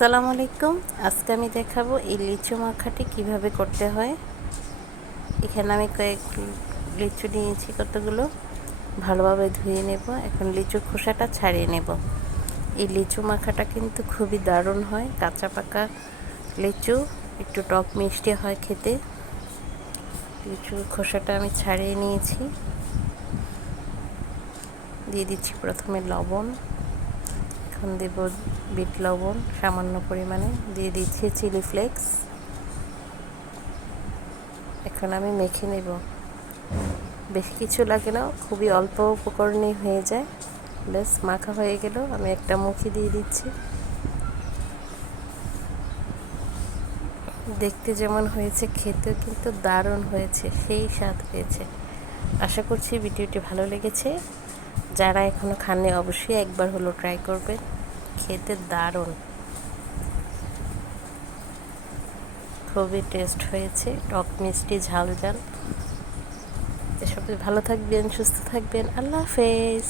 আসসালামু আলাইকুম। আজকে আমি দেখাবো এই লিচু মাখাটি কিভাবে করতে হয়। এখানে আমি কয়েক লিচু নিয়েছি, কতগুলো ভালোভাবে ধুয়ে নেব। এখন লিচুর খোসাটা ছাড়িয়ে নেব। এই লিচু মাখাটা কিন্তু খুবই দারুণ হয়। কাঁচা পাকা লিচু একটু টক মিষ্টি হয় খেতে। লিচুর খোসাটা আমি ছাড়িয়ে নিয়েছি। দিয়ে দিচ্ছি প্রথমে লবণ, এখন দেব বিট লবণ সামান্য পরিমাণে, দিয়ে দিচ্ছি চিলি ফ্লেক্স। এখন আমি মেখে নেব। বেশি কিছু লাগে না, খুবই অল্প উপকরণেই হয়ে যায়। ব্যাস মাখা হয়ে গেল। আমি একটা মুখি দিয়ে দিচ্ছি। দেখতে যেমন হয়েছে, খেতেও কিন্তু দারুণ হয়েছে, সেই স্বাদ হয়েছে। আশা করছি ভিডিওটি ভালো লেগেছে। যারা এখনও খাননি অবশ্যই একবার হলো ট্রাই করবেন। খেতে দারুণ, খুবই টেস্ট হয়েছে, টক মিষ্টি ঝাল ঝাল। সবাই ভালো থাকবেন, সুস্থ থাকবেন। আল্লাহ হাফেজ।